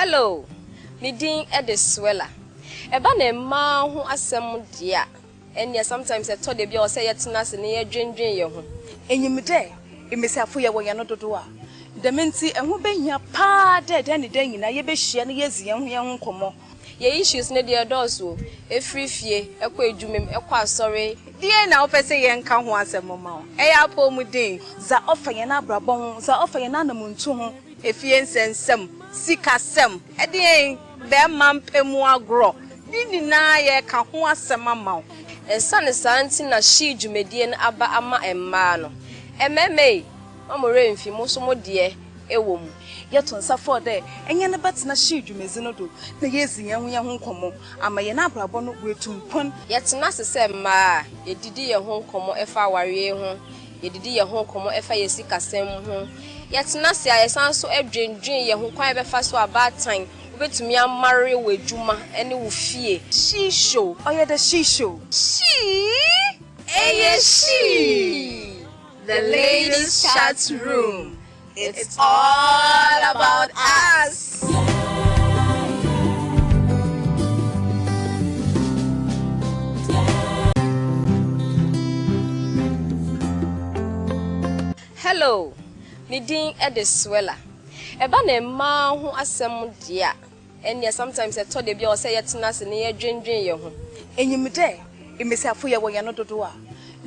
Hello, Midin Ediswella. Eba ne ma hu asem dia. Enya sometimes I told the boy say yet nas near drin ye ho. Enyimde, emesiafo ye wo ye no dodo a. Dementi ehu behia pa dead any day na ye behia na ye zie ho ye ho komo. Ye issues ne dia doso. Efri fie, ekwa edwumem, ekwa asore. Die na wo pese ye nka ho asem ma o. Eya po mu din, za ofa ye na abrabɔ ho, za ofa ye na namuntu ho. Efie nsensem, sikasem. Edie be mampemu agro. Ni na ye ka ho asem ma o. Ensane santi na shi dwumedie na aba ama emma no. Ememe, mamore mfi muso mo de ewo mu. Yeton safo de enye ne betena shi dwumezi no do na yezi ye ho nkomo ama ye na abrabɔ no wetumpon yetena sese ma yedidi ye ho nkomo efa aware ho yedidi ye ho nkomo efa yesikasem ho yetena se ayesan so adwendwen ye ho kwan befa so abatan obetumi amare wedwuma ene wo fie shisho oye de shisho she she the ladies chat room. It's all about us. Hello, Midin Ediswella. Eba ne ma hu asem dia. Enya sometimes I told the boy say yet nas near drin ye ho. Enyimde, emesiafo ye wo ye no dodo a.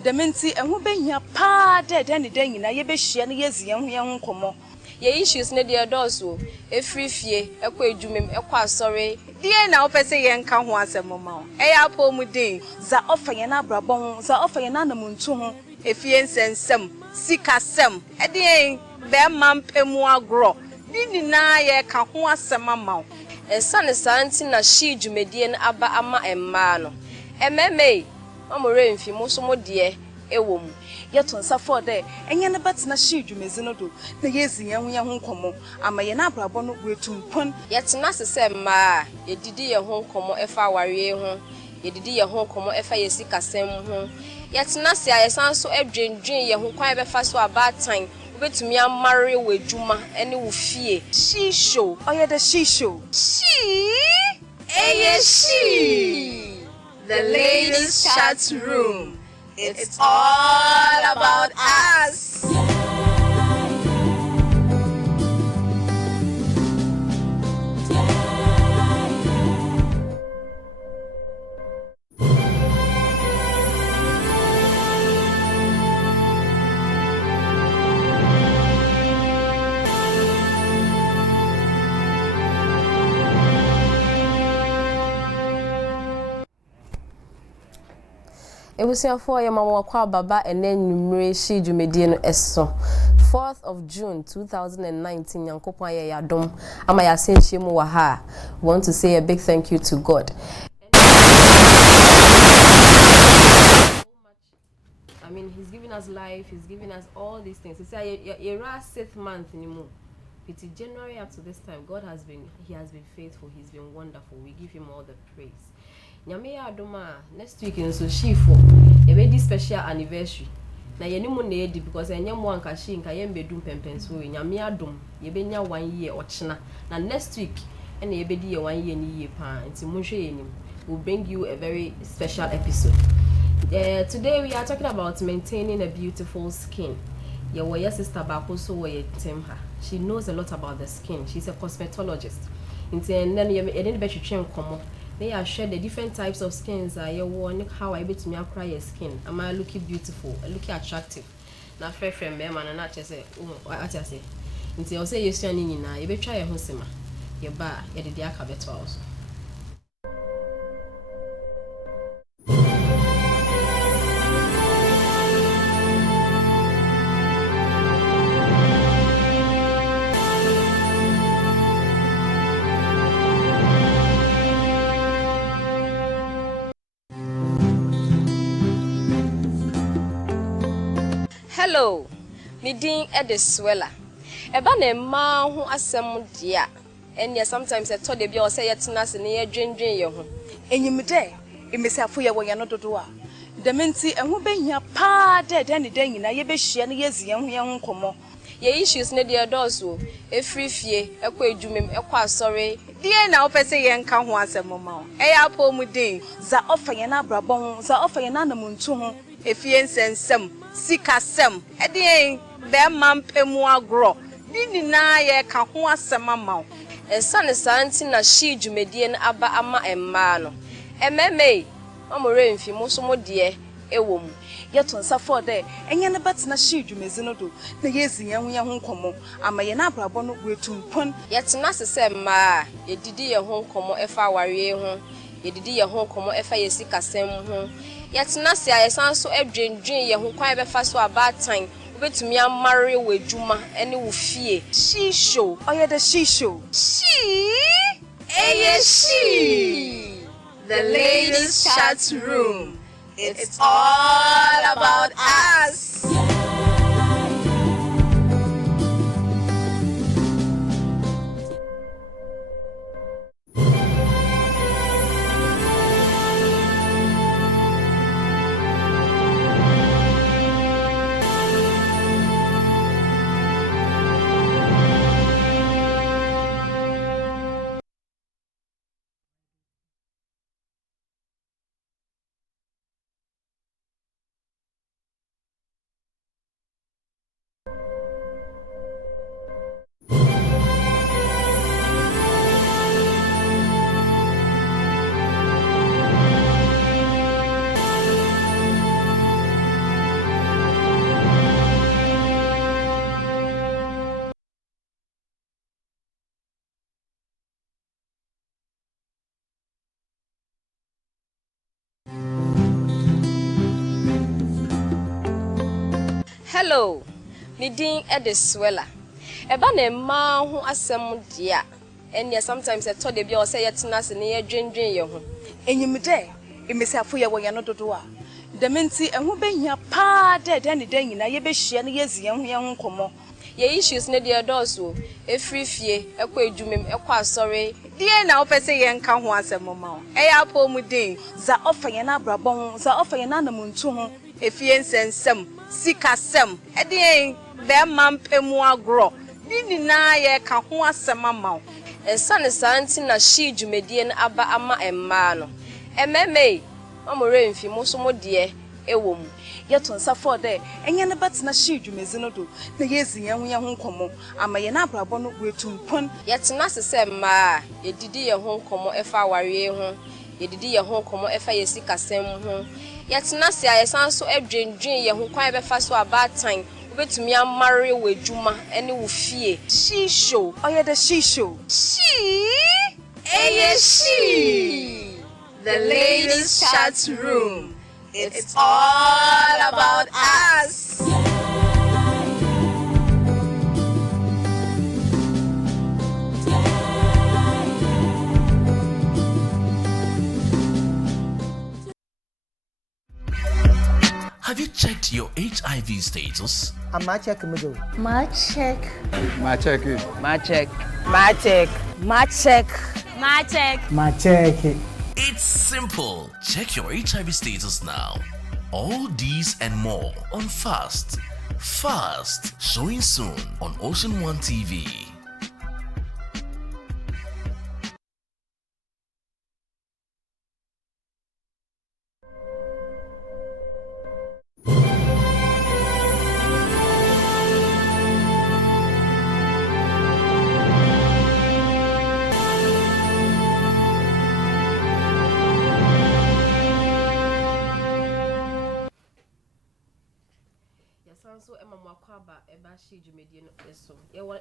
Dementi ehu behia pa dead any day na ye behia na ye zie ho ye ho komo. Ye issues ne dia doso. Efri fie, ekwa edwumem, ekwa asore. Die na wo pese ye nka ho asem ma o. Eya po mu din, za ofa ye na abrabɔ ho, za ofa ye na namuntu ho. Efie nsensem, sikasem. Edie be mampemu agro. Ni na ye ka ho asem ma o. Ensane santi na shi dwumedie na aba ama emma no. Ememe, mamore mfi muso mo de ewo mu. Yeton safo de enye ne betena shi dwumezi no do na yezi ye ho nkomo ama ye na abrabɔ no wetumpon yetena sese ma yedidi ye ho nkomo efa aware ho yedidi ye ho nkomo efa yesikasem ho yetena se ayesan so adwendwen ye ho kwan befa so abatan obetumi amare wedwuma ene wo fie shisho oye de shisho she the ladies chat room. It's all about us. Ebusiafo ya mama kwa baba ene numere shi dwumedie no eso 4th of June 2019 yankopon ya yadom ama ya senchie mu wa ha. Want to say a big thank you to God. I mean, he's giving us life, he's giving us all these things. He said a 6th month anymore. It's January up to this time. God has been faithful, he's been wonderful. We give him all the praise. Nyame ya adoma next week in so shifo e be this special anniversary na ye nimu na edi because enye mo anka shi nka ye mbedum pempenso nyame adom ye be nya 1 year ochena na next week ene ye be di ye 1 year ni ye pa nti munhwe ye nim we'll bring you a very special episode. Today we are talking about maintaining a beautiful skin. Your sister Bako so we team her. She knows a lot about the skin. She's a cosmetologist. And then you didn't bet you come. They are share the different types of skins. You want how I bet me acquire your skin. Am I looking beautiful? Looking attractive? Now fair friend, man, and not just say, oh, what I say. Until you say you're standing in now, you better try your home. Your bar, you did the alphabet also. Hello, Midin Ediswella. Eba ne ma hu asem dia. Enya sometimes I told the boy say yetena se ne adwendwen ye ho. Enyimde, emesiafo ye wo ye no dodo a. Dementi ehu behia pa dead any day na ye behia na ye zie ho nkomo. Ye issues ne de dozo. Free fie, ekwa edwumem, ekwa asore. Die na opese ye nka ho asem ma. Eya po mu din. Za ofa ye na brabon, za ofa ye na namuntu ho. Efie nsensem, sikasem. Die be mampemu agro. Ni na ye ka ho asem ma. Ensane santi na shi dwumedie na aba ama emma no. Ememe, amore mfi mo so mo de ewom. Yeton safo de enye ne betena shi dwumezi no do na yezi ye ho nkomo ama ye na abrabo no wetumpon yetena sese ma yedidi ye ho nkomo efa aware ho yedidi ye ho nkomo efa yesikasem ho yetena se ayesan so adwendwen ye ho kwan befa so abatan obetumi amare wedwuma ene wo fie she show oye the she show she the ladies chat room. It's all about us. Hello, Midin Ediswella. Eba ne ma ho asem dia. Enya sometimes I told the be or say yetina se ne yedwendwen ye ho. Enyimde, emesiafo ye wo ye no dodo a. Dementi eho behia pa de ne dan nyina ye behia ne yezi ye ho nkomo. Ye issues ne de dozo. Free fie, ekwa edwumem, ekwa asore. Die na opese ye nka ho asem ma. Eya po mu din. Za ofa ye na abrabon, za ofa ye na namuntu ho. Efie nsensem, sikasem. Die be mampemu agro. Ni na ye ka ho asem ma. Ensane santi na shi dwumedie na aba ama emma no. Ememe, amore mfi mo so mo de ewom. Yeton safo de enye ne betena shi dwumezi no do na yezi ye ho nkomo ama ye na abrabo no wetumpon yetena sese ma yedidi ye ho nkomo efa aware ho yedidi ye ho nkomo efa yesikasem ho yetena se ayesan so adwendwen ye ho kwan befa so abatan obetumi amare wedwuma ene wo fie she show oye the she show the ladies chat room. It's all about us. Have you checked your HIV status? My check. My check. My check. My check. My check. My check. My check. My check. It's simple. Check your HIV status now. All these and more on Fast. Fast, showing soon on Ocean One TV.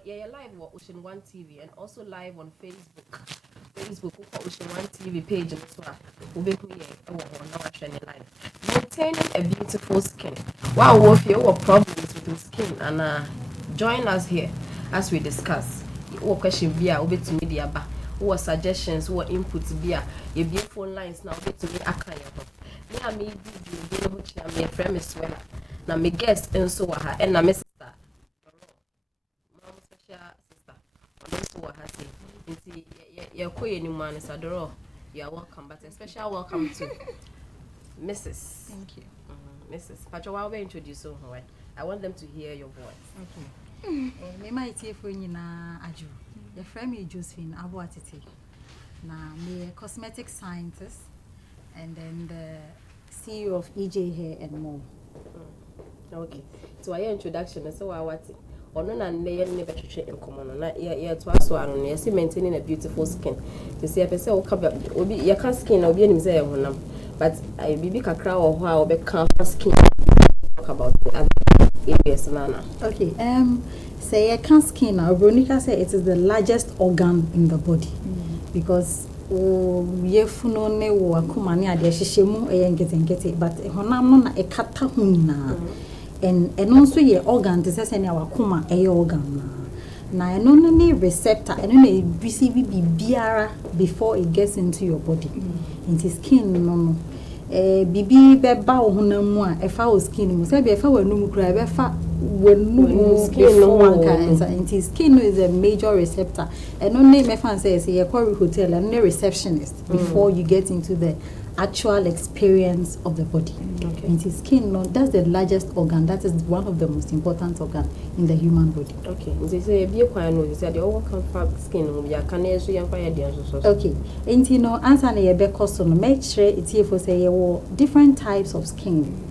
Yeah, live on Ocean One TV and also live on Facebook. Facebook Ocean One TV page and so on. Maintaining a beautiful skin. Wow, if you have problems with your skin and join us here as we discuss. What question be over to media ba? What suggestions? What inputs be? Your beautiful lines now over to me. Me and me do which I'm a friend is well. Now me guest and so and na Miss you are welcome, but a special welcome to Mrs. Thank you. Mrs. Pacho, I'll introduce you. I want them to hear your voice. Okay. Me might say for you na Aju. The friend me Josephine Abuatiti. Now me a cosmetic scientist and then the CEO of EJ Hair and More. Okay. So I introduction so I what ono na nle ne betwetwe enkomo na ye to aso anu na ye maintaining a beautiful skin. To say person o ka obi ye ka skin na obi anim say ye honam. But I bibi kakra wo ho a obi ka skin talk about the other areas nana. Okay. Say can skin now. Veronica say it is the largest organ in the body because ye funo ne wo akoma ne ade hyehyemu ngete but honam no na ekata ho nyina and also ye organ to say na wakoma organ na eno ne receptor eno na receive bibiara before it gets into your body into skin no bibi beba wo honam mu a efa wo skin mu say be efa wo num kura be fa wo skin no wanka into skin is a major receptor and only me fan say you call hotel and no receptionist before you get into the actual experience of the body. Okay. Into skin no that's the largest organ, that is one of the most important organ in the human body. Okay. They say be kwa no say the all come from skin no ya kan esu yan fa ya de so. Okay. Into no answer na ye be cost no make sure it's here for say you different types of skin.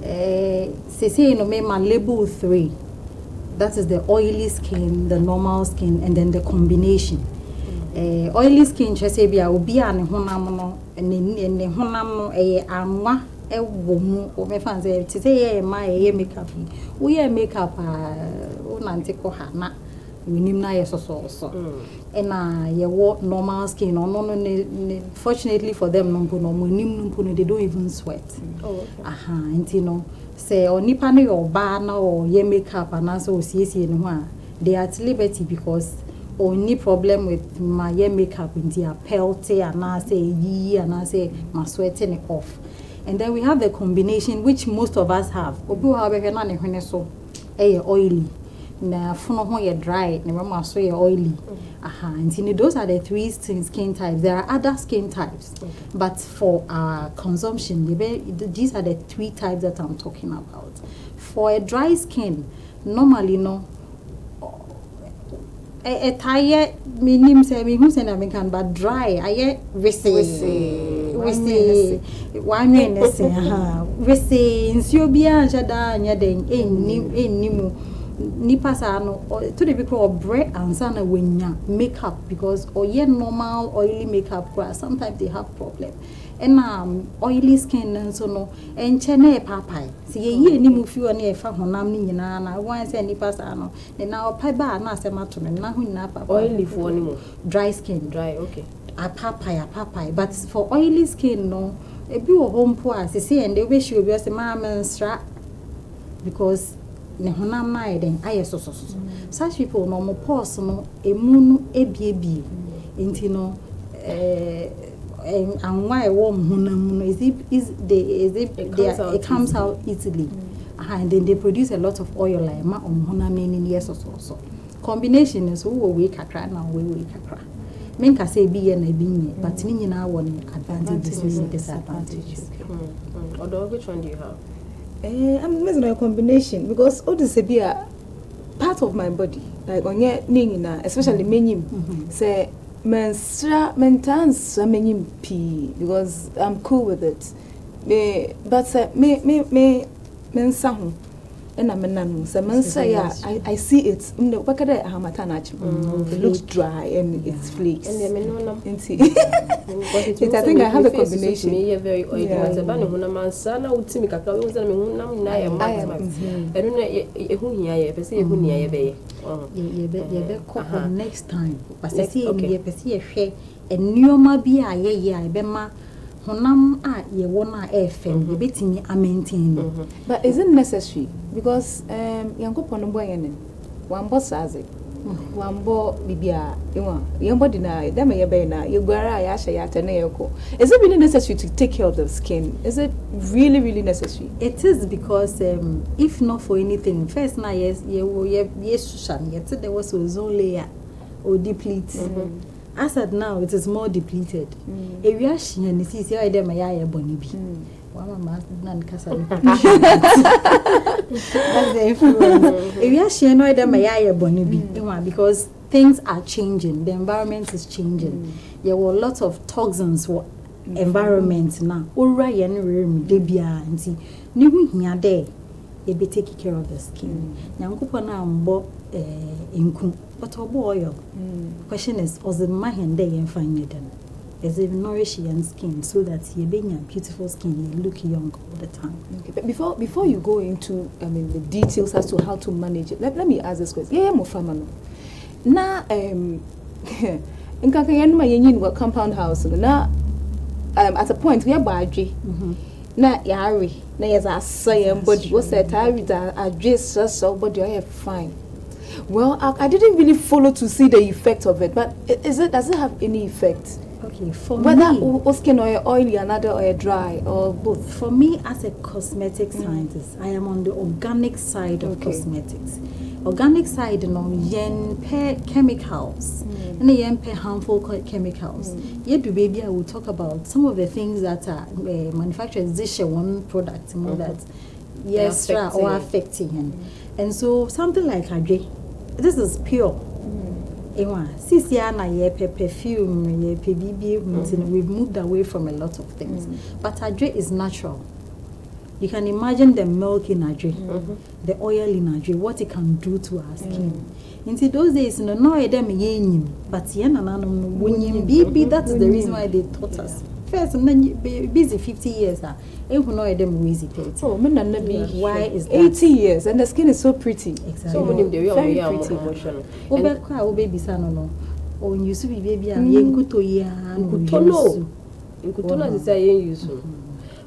Say no me label 3. That is the oily skin, the normal skin, and then the combination. Oily skin just say be a obi an honam no ne honam no anwa wo mu o me fan say to say my makeup. We makeup o nante ko ha na winim na yes so and ye wo normal skin no fortunately for them no they don't even sweat. Oh, okay. And no say onipa no your ba na or ye makeup and so siesie no ho they are at liberty because only problem with my ye makeup in their pelty and I say ye and I say my sweating it off. And then we have the combination which most of us have. Obi have na ne hwene so oily. Na funo ho ye dry, na mama so ye oily. And those are the 3 skin types. There are other skin types, but for our consumption, these are the 3 types that I'm talking about. For a dry skin, normally no. A tire minim say me who say na me can but dry. Aye wese. One minute say wese nsuo bia nhyada nya den ennimu. Nipa sa no to the people of bread and sana wenya makeup because oye normal oily makeup sometimes they have problem and oily skin and so no enche na papai see ye ni mu fi oni e fa honam ni nyina na wan say nipa sa no na opai ba na asema to na ho nyina papa oily for ni mu dry skin dry okay a papai but for oily skin no e bi wo hompo a see and they wish you be say ma mensra because ne honam na eden ayeso so such people no mo pause no emu no ebie enti no and why warm honam no it comes out easily and then they produce a lot of oil like ma honam ni yes so combination is we kakra na we kakra men ka say bi ye na bi nye but ni nyina won advantages and disadvantages. Although which one do you have? I'm missing a combination because all this be a part of my body. Like on your ningina, especially menim. Say mensra mentans menim p because I'm cool with it. But me mensahu. And I'm a so I see it. What can I have it looks dry and it's flakes. And I think I have a combination. Me very oily. But the banu huna sana utimi kakra we say me huna na ya max. I don't know who here per se who near be. Ye be next time. But see me per se hwe ennioma bi a ye be ma honam a ye wona FM ye betimi maintain. But is it necessary? Because yankopon no boy enen wan boss aze wan bo bibia your body na dem ye be na you gwara ya hye ya tene yeko. Is it really necessary to take care of the skin? Is it really necessary? It is because if not for anything first na yes sushan yet there was ozone layer or deplete. As at now it is more depleted. If you are she and see dem ya boni bi Mama nan kasa. That's the influence. If you share no them ya boni bi, because things are changing, the environment is changing. There were lots of toxins for environment now. Ora yen room de bia nti ni hu hia there. You be taking care of the skin. Nyankopon na mbo inku, but obo oil. Question is, was the man there and find it then? Is it nourish your skin so that you be a beautiful skin, you look young all the time. Okay. But before you go into the details as to how to manage it, let me ask this question. Yeah, mo farmer no. Na nkaka yan ma yenyin wa compound house no na at a point we are badwe. Na yari na yeza say body was that I read address so body I have fine. Well, I didn't really follow to see the effect of it, but does it have any effect? Okay, for whether me, skin or oily, another or dry, or both. For me, as a cosmetic scientist, I am on the organic side of cosmetics. Organic side, yen per chemicals, and yen per harmful chemicals. Yet, the baby, I will talk about some of the things that are manufactured. This one product, that yes, or affecting him, and so something like Adre, this is pure. Sisiana ye perfume ye BB, we've moved away from a lot of things. But Adre is natural. You can imagine the milk in Adre, the oil in Adre, what it can do to our skin. In those days, no them yenim, but BB, that's the reason why they taught us. First, and then busy 50 years. Oh, why is that? 80 years, and the skin is so pretty. Exactly. So when they are very pretty. Oh, baby, son, no. Oh, you see, baby, I'm yenguto ya. Inkutono is a use.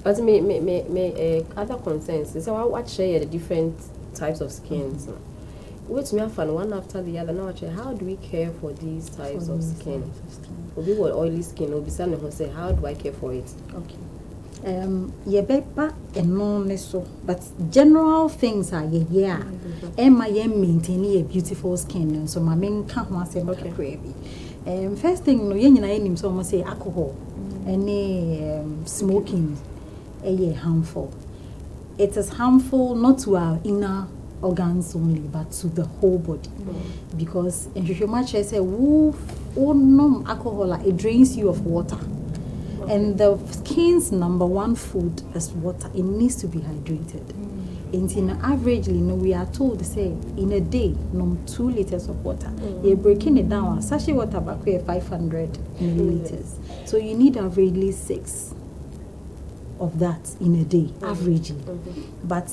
But me other concerns. So I watch share the different types of skins. Which me fun one after the other. Now, how do we care for these types of skin? We want oily skin. We say, how do I care for it? Okay. Yebeba and so, but general things are am I maintaining a beautiful skin, and so my main can't want to say okay. First thing, no yen name so say alcohol, any smoking, harmful. It is harmful not to our inner organs only, but to the whole body, because in your much I say, no alcohol, it drains you of water. And the skin's number one food is water. It needs to be hydrated. And in averagely, we are told to say in a day, 2 liters of water. You're breaking it down. Sachet water back 500 milliliters. So you need averagely 6 of that in a day, averagely. But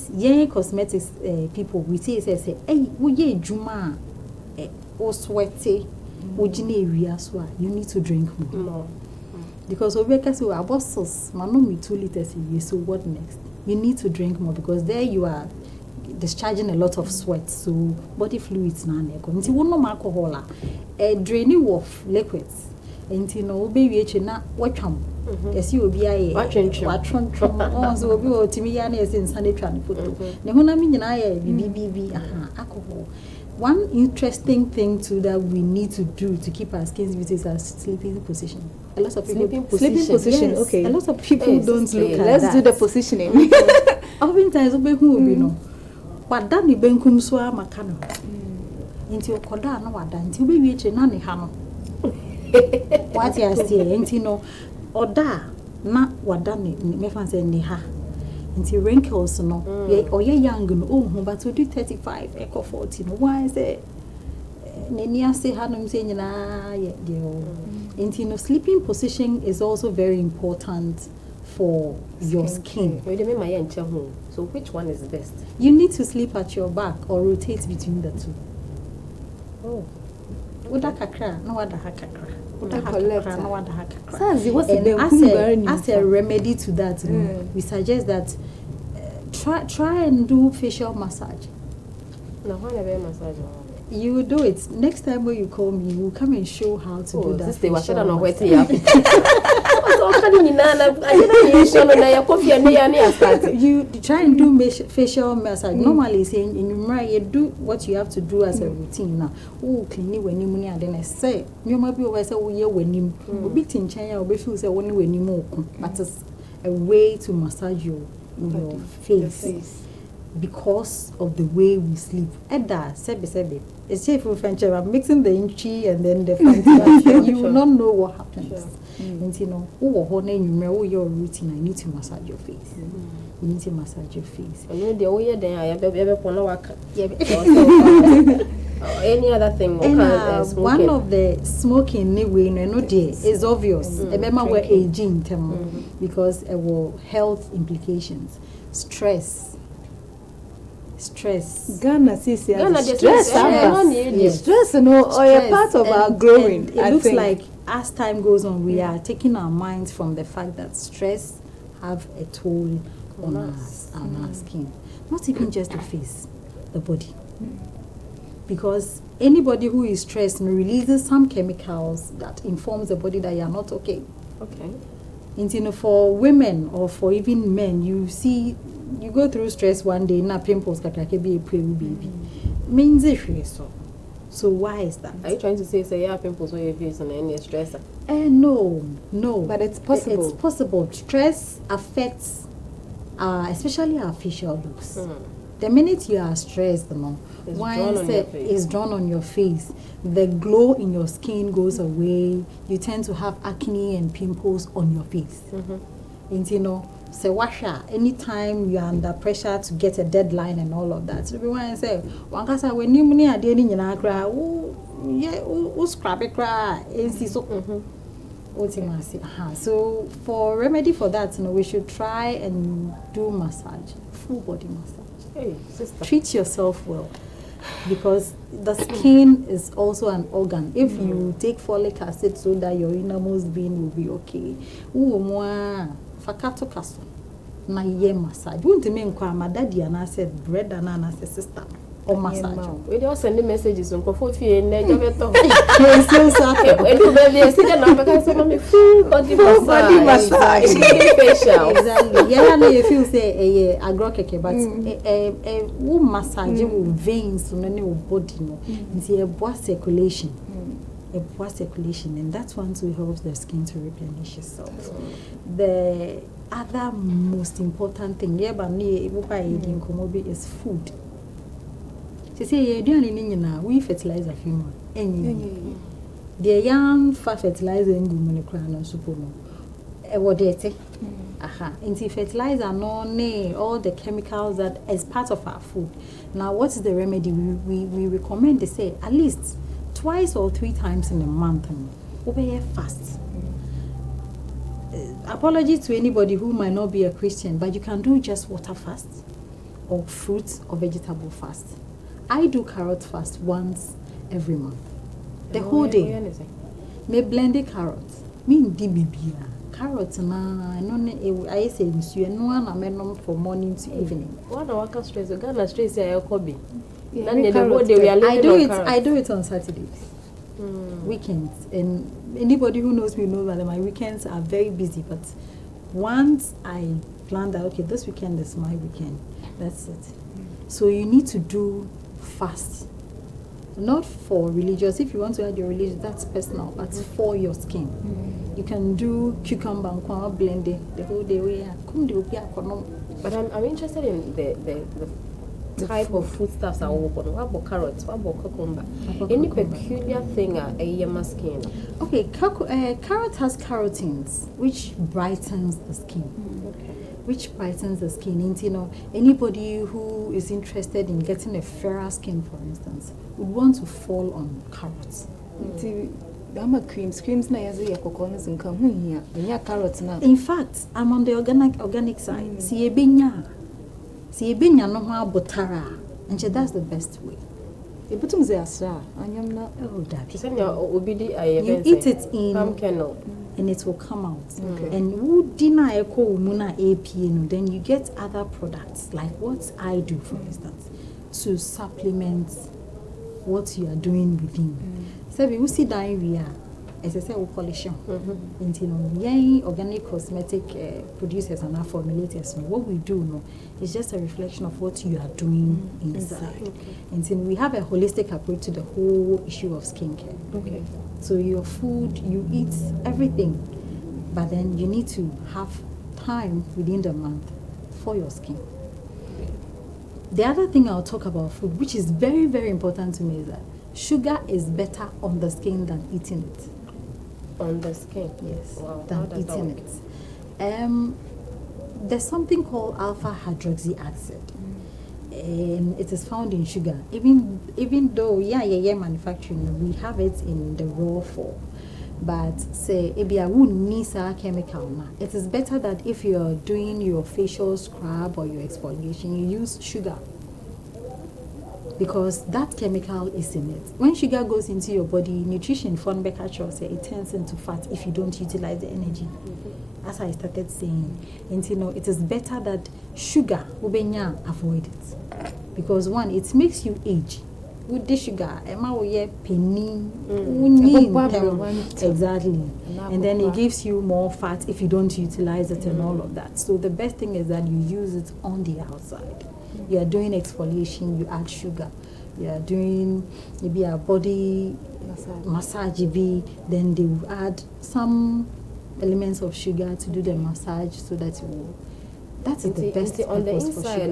cosmetics people, we say, hey, we juma, or sweaty, you need to drink more. Because Obeka say our bosses, manomi 2 liters a year. So what next? You need to drink more because there you are discharging a lot of sweat. So body fluids na neko. Nti wono alcohol draining of liquids. Nti no obe na watwam. Yes you obi aye. Watwam. So obi o timi ya na ese nsane twa ne photo. Ne hona mi nyina aye bibi alcohol. One interesting thing too that we need to do to keep our skin beauty is our sleeping position. A lot of people sleeping position. Yes, okay. A lot of people don't look at Let's that. do the positioning. Oftentimes, we know. But that the benkum so makano. Into your koda no wada. Until we reach na ne hano. What you say? Into no oda na wada ne me fan say ne ha. Into wrinkles no. Ye or ye young no. Oh, but we do 35, echo 40. No, why say? Nenia say hanum say na ye dear. Sleeping position is also very important for your skin. So which one is best? You need to sleep at your back or rotate between the two. Oh. Uda kakra, no wada hakakra. Uda hakakra, no wada hakakra. And as a remedy to that, we suggest that try and do facial massage. No, why never massage? You will do it. Next time when you call me, we'll come and show how to do that. You try and do facial massage. Normally, saying in your mind, you do what you have to do as a routine now. Oh, clean it when you money, and then I say, you might be always say, oh, yeah, when you bit in China, or be feel say, when you more. But a way to massage your face. Because of the way we sleep. Edda, sebe. It's safe for French. I'm mixing the inchi and then the fancy. You will not know what happens. And you know, your routine. I need to massage your face. You need to massage your face. And then the way then I any other thing. One of the smoking anyway, no day is obvious. Remember we're aging because it will health implications. Stress. Ghana says stress. Stress, part of our growing. It looks like as time goes on, we are taking our minds from the fact that stress have a toll on us, on our skin. Not even just the face, the body. Because anybody who is stressed releases some chemicals that informs the body that you are not okay. Okay. And you know, for women or for even men, you see, you go through stress one day, na pimples kakake be a baby. Means so why is that? Are you trying to say you have pimples on your face and any stress? No. But it's possible. It's possible. Stress affects, especially our facial looks. The minute you are stressed, it's drawn on your face. The glow in your skin goes away. You tend to have acne and pimples on your face. And you know, say washa, anytime you are under pressure to get a deadline and all of that. So everyone say, "Wankasa when you money are doing in a cry, scrap it cry." So for remedy for that, we should try and do massage, full body massage. Hey, sister. Treat yourself well, because the skin is also an organ. If you take folic acid so that your innermost being will be okay. Fakato kaso na ye massage. Won't mean kwa madadi and said bread and I said sister or massage. We don't send the messages on coffee and then you get to full body massage. Exactly. Yeah, if you say a agrokeke, but a massage veins on any body, no, it's a blood circulation. And that one too helps the skin to replenish itself. The other most important thing is food. She say we fertilize a human. The young fertilizer in the super. And fertilizer all the chemicals that is part of our food. Now what is the remedy? We recommend, they say at least twice or 3 times in a month. Obey fast. Apology to anybody who might not be a Christian, but you can do just water fast or fruit or vegetable fast. I do carrot fast once every month. The whole day. Me blended carrots. Me DBB. Carrots na I say you no one from morning to evening. What the worker stress? You got stress here, Kobe. I do it on Saturdays, weekends, and anybody who knows me knows that my weekends are very busy. But once I plan that, okay, this weekend is my weekend, that's it. So you need to do fast, not for religious. If you want to add your religion, that's personal, but for your skin. You can do cucumber and blend it the whole day. But I'm interested in the type of foodstuffs I work on. What about carrots? What about cucumber? Any peculiar thing a my skin? Okay, carrot has carotenes, which brightens the skin. Which brightens the skin. And, you know, anybody who is interested in getting a fairer skin, for instance, would want to fall on carrots. Creams na yazi ya coconuts and come here. Yeah, carrots now. In fact, I'm on the organic side. See no ha botara. And that's the best way. You put them there, sir. And I'm not you eat it in palm kernel and it will come out. And would dinner echo muna APN, then you get other products like what I do, for instance, to supplement what you are doing within. So we will see diarrhea, as I said, we polish and you know, organic cosmetic producers and our formulators. What we do no, is just a reflection of what you are doing inside. And so we have a holistic approach to the whole issue of skincare. So your food, you eat everything, but then you need to have time within the month for your skin. The other thing I'll talk about food, which is very, very important to me, is that sugar is better on the skin than eating it. On the skin? Yes, Wow. than eating it. There's something called alpha hydroxy acid. And it is found in sugar. Even though manufacturing, we have it in the raw form. But say if you need a chemical now, it is better that if you are doing your facial scrub or your exfoliation, you use sugar, because that chemical is in it. When sugar goes into your body, nutrition from Becca say it turns into fat if you don't utilize the energy. As I started saying, and it is better that sugar avoid it, because one, it makes you age. With the sugar, penny, exactly, and then it gives you more fat if you don't utilize it and all of that. So the best thing is that you use it on the outside. You are doing exfoliation, you add sugar. You are doing maybe a body massage, then they will add some elements of sugar to do the massage, so that you will. That is the best on the inside,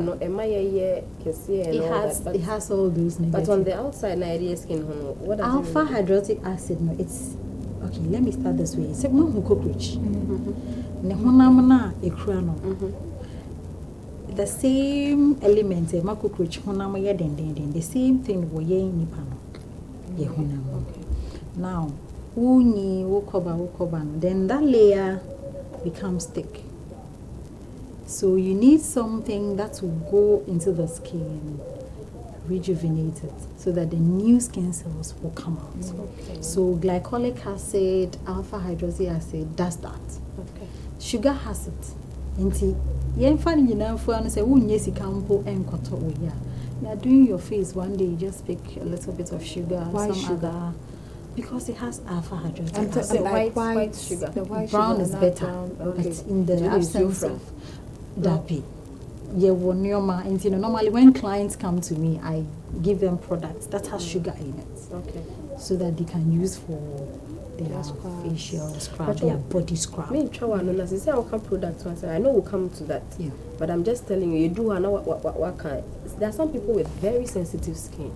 it has all those negative. But on the outside, skin, what does alpha hydroxy acid, no, it's okay. Let me start this way. It's no cockroach. The same element, cockroach, the same thing we in Nipano. Now, then that layer becomes thick. So you need something that will go into the skin, rejuvenate it, so that the new skin cells will come out. Okay. So glycolic acid, alpha hydroxy acid does that. Okay. Sugar has it. You are doing your face one day, you just pick a little bit of sugar, Why some sugar? other, because it has alpha hydroxy And acid. white sugar. The white Brown sugar is not better, brown. but Okay. in the Do you absence use of that, normally when clients come to me, I give them products that has sugar in it, Okay. so that they can use for their scrubs. facial scrub, But their body scrub. Me try one on say I will come product once. I know we'll come to that. Yeah. But I'm just telling you, you do know what kind. There are some people with very sensitive skin.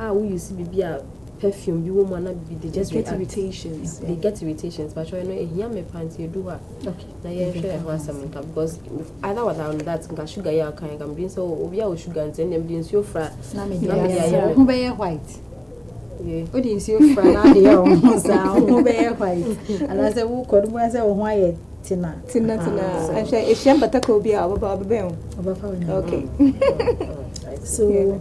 Who you see be a perfume, you won't wanna be they just Get react. irritations. They get irritations, but you know, here me pants you do what. Okay. Now you share one some because either what on that sugar ya kind I'm doing so obi a sugar and then them doing so fra. Na me Na me dey dey who be white. Yeah. What do you see your friend na dey who be white. And I say who could say who aye tina. Tina. And she batako bi a obaba. Okay. So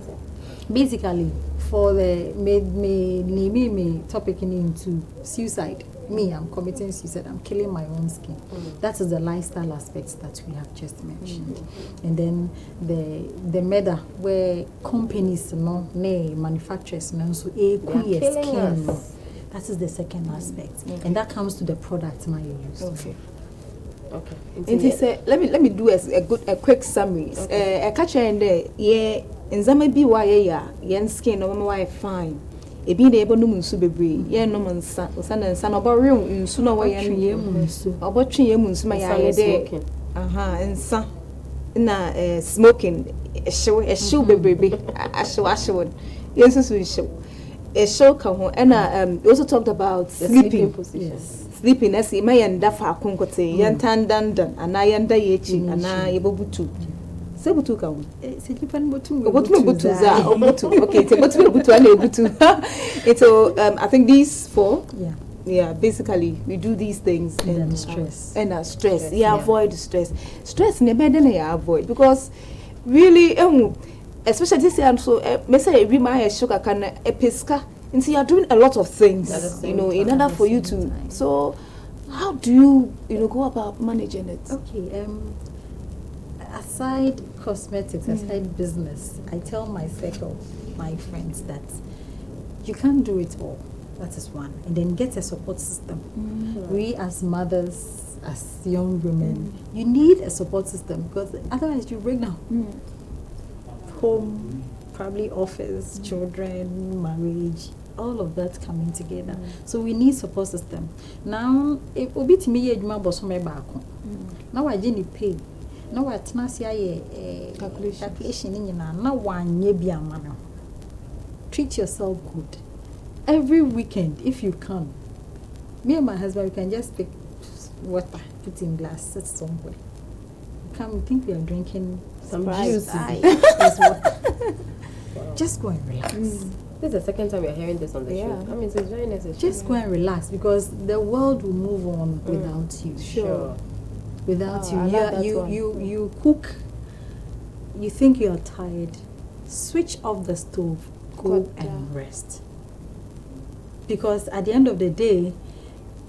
basically, for the me topic into suicide, me, I'm committing suicide, I'm killing my own skin. That is the lifestyle aspects that we have just mentioned. And then the meta where companies manufacturers so killing skin. us. That is the second aspect. And that comes to the product now you use. Okay. Okay. And he said, let me do a quick summary. A catcher in there, yeah, in Zamabi why yen skin no why fine. A being able to move subebre, yeah, no man son and son about room in sooner way about 3 months my day. And son smoking a show baby, a show. Yes, we show. A show come home, and we also talked about sleeping position. Yes. Sleeping as he may end up for concote, yan tan dandan, and I end yechi, and I able to. Sebutu come. Sleeping bottom. Okay, it's I think these 4. Yeah, basically we do these things and stress. And stress. Yeah, avoid stress. Stress never then avoid because really especially this year so me say every my sugar can a pesca. And so you are doing a lot of things, in order for you to. So, how do you, go about managing it? Okay. Aside cosmetics, aside business, I tell my circle, my friends, that you can't do it all. That is one. And then get a support system. We as mothers, as young women, you need a support system because otherwise you break down. Home, probably office, children, marriage, all of that coming together. So we need support system. Now, if obi timi ye adwuma boso me baako. Na wa je ni pay. Na wa tena se aye calculation ni nyina na wanye bi amana. Treat yourself good. Every weekend, if you can, me and my husband, we can just take water, put in glass, sit somewhere. We think we are drinking some juice. Just go and relax. This is the second time we are hearing this on the show. I mean, it's very necessary. Just go and relax because the world will move on without you. Sure. Without you cook. You think you are tired. Switch off the stove. Go and rest. Because at the end of the day,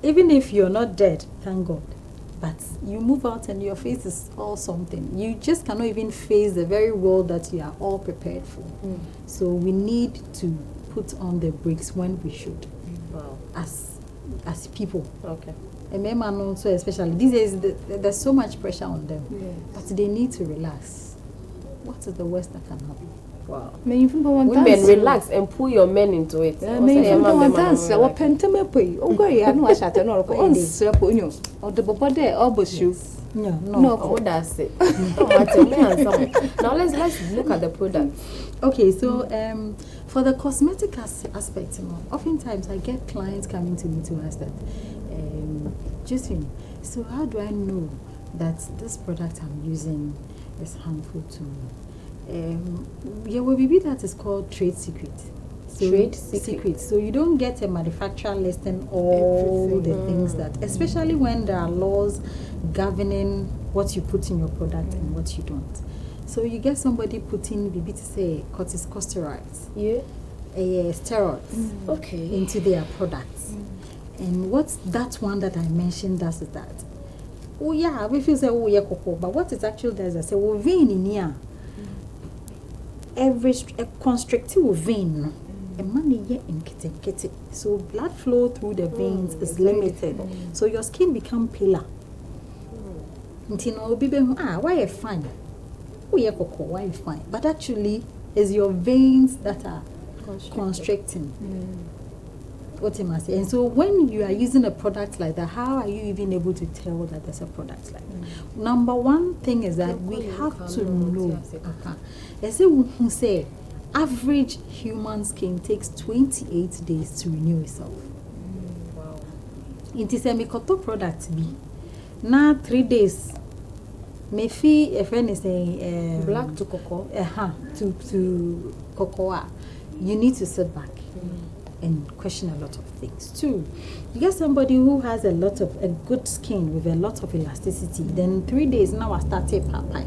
even if you're not dead, thank God, but you move out and your face is all something. You just cannot even face the very world that you are all prepared for. So we need to put on the brakes when we should. Wow. As people. Okay. And men also, especially these days, there's so much pressure on them. But they need to relax. What is the worst that can happen? Wow. Women relax and pull your men into it. Or the baba there all but you. No. What does it? Now let's look at the product. Okay, so for the cosmetic aspect, oftentimes I get clients coming to me to ask that, Josephine, so how do I know that this product I'm using is harmful to me? Yeah, well, maybe that is called trade secret. So Trade secret. So you don't get a manufacturer listing all the things that, especially when there are laws governing what you put in your product and what you don't. So you get somebody putting maybe to say corticosteroids, steroids, into their products. And what's that one that I mentioned does is that, oh yeah, we feel say oh yeah cocoa, but what it actually does is say well vein in here. Every constrictive vein, a money in kitty. So blood flow through the veins is limited. So your skin become paler. Why you fine? Oh yeah, cocoa, why you fine? But actually, it's your veins that are constricting. What am I saying? And so when you are using a product like that, how are you even able to tell that there's a product like that? Number one thing is that we have to know. They say average human skin takes 28 days to renew itself. Wow. It is a mikoto product be. Now 3 days. Maybe a friend is saying black to cocoa. To cocoa. You need to sit back and question a lot of things. Two, you get somebody who has a good skin with a lot of elasticity. Then 3 days now I started papai.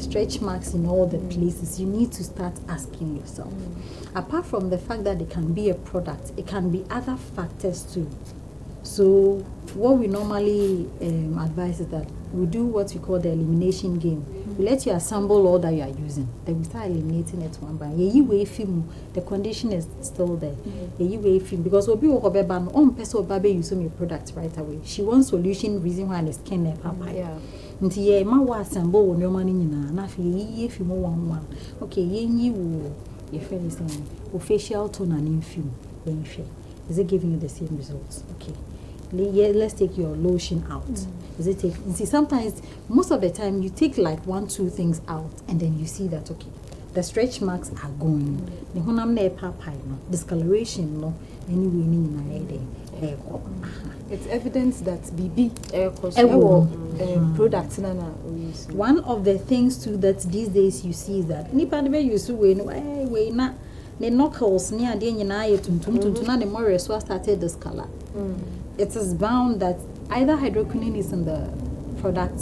Stretch marks in all the places. You need to start asking yourself. Apart from the fact that it can be a product, it can be other factors too. So what we normally advise is that we do what we call the elimination game. We let you assemble all that you are using. Then we start eliminating it one by one. The condition is still there. Because we'll be on person use some your products right away. She wants solution reason why the skin Yeah. Nti ma wa assemble wo nyoma ni nyina na fe yi fi mo one. Okay, yenyi wo your friend is saying facial tone and infuse. Is it giving you the same results? Okay. Let's take your lotion out. Is it take? See, sometimes, most of the time, you take like 1-2 things out, and then you see that okay, the stretch marks are going. The honam ne papai no discoloration no anyway it's evidence that BB products we use. One of the things too that these days you see is that nipa de use we na the knuckles near the nyina tuntum na the more so started this color. It is bound that either hydroquinone is in the product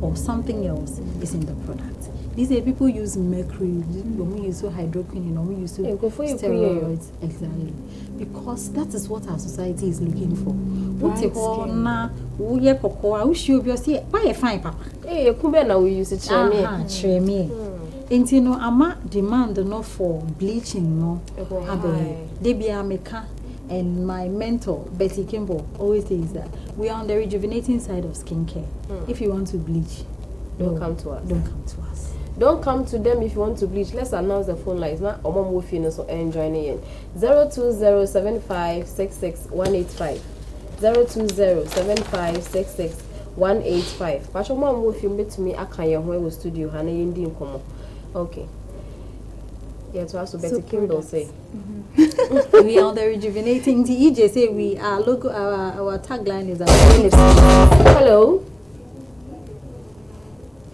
or something else is in the product. These are people use mercury, we use hydroquinone, we use steroids, exactly, because that is what our society is looking for. What's it called na? Uye kokoa, ushi obviously. Why you fine, Papa? Eh, kumbe na we use chemi. Inti no ama demand no for bleaching no. Debi ameka. And my mentor, Betty Kimball, always says that we are on the rejuvenating side of skincare. If you want to bleach, Don't come to us. Don't come to us. Don't come to them if you want to bleach. Let's announce the phone lines. Now, Omom Wofi so joining in 0207566 0207566 Pacho Mom Wofi meet to me akanya when we studio hana yindi nkomo. Okay. Yeah, to us to Betty Kindle say. We are the rejuvenating EJ say we are logo our tagline is Hello.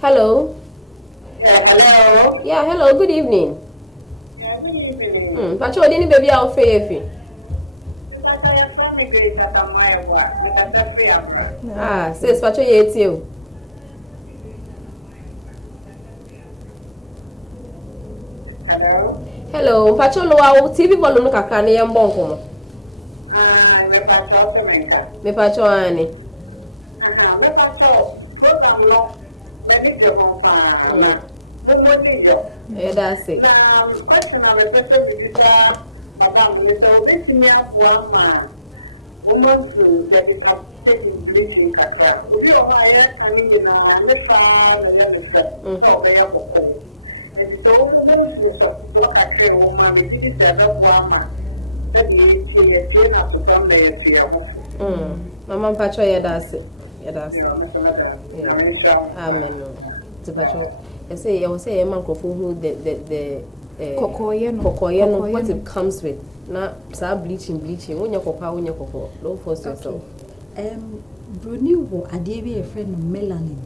Hello. Yeah, hello. Yeah, hello. Good evening. Yeah, good evening. Pacho, didn't baby out fair. Because I have family grace at a mile boy, because I free abra. Ah, says Pacho yet you. Hello. Hello, Pacho Loa TV Bolu Kakani and Bonko. Ah, me pacho temenka. Me Pacho Annie. Aha, me pacho program no manager home pa na mumoni yo. That's it. Na question na me person me bisa madam ni say obetimi aboa ma woman who there is a taking bleaching kakra. Obi o ha ye kan nyina me fa na ye ne fa. So obeya kokko. And so so kakra woman me didi say aboa ma. Said ye na supam na ye tie hofo. Mama Pacho ye that's it. Yeah, Mr. Madam. Na me sha mo pa. I say a man who the Kokoye no. what it comes with. Na sa bleaching. When you koko, don't force yourself. Bruni wo ade bi a friend of melanin.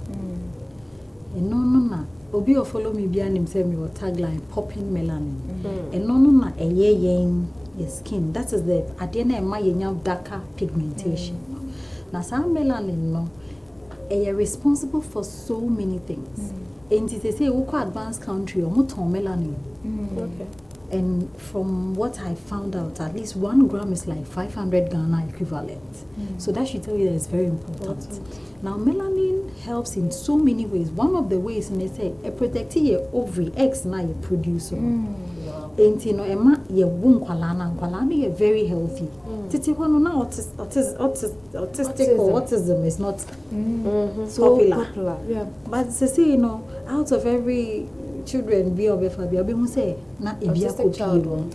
No na obi o follow me bia nim say me your tagline popping melanin. No na eye yen your skin. That is the ade na ma yenya darker pigmentation. Na sa melanin no responsible for so many things. And they say we quite advanced country or muton melanin. Okay. And from what I found out, at least 1 gram is like 500 Ghana equivalent. So that should tell you that it's very important. Now melanin helps in so many ways. One of the ways, and they say, it protects your ovary, eggs now you produce. And you know, Emma, your womb kwalana, you're very healthy. Titi wano na autistic or autism is not so popular. Yeah. But they say, you know, out of every children be of who say na Autistic child.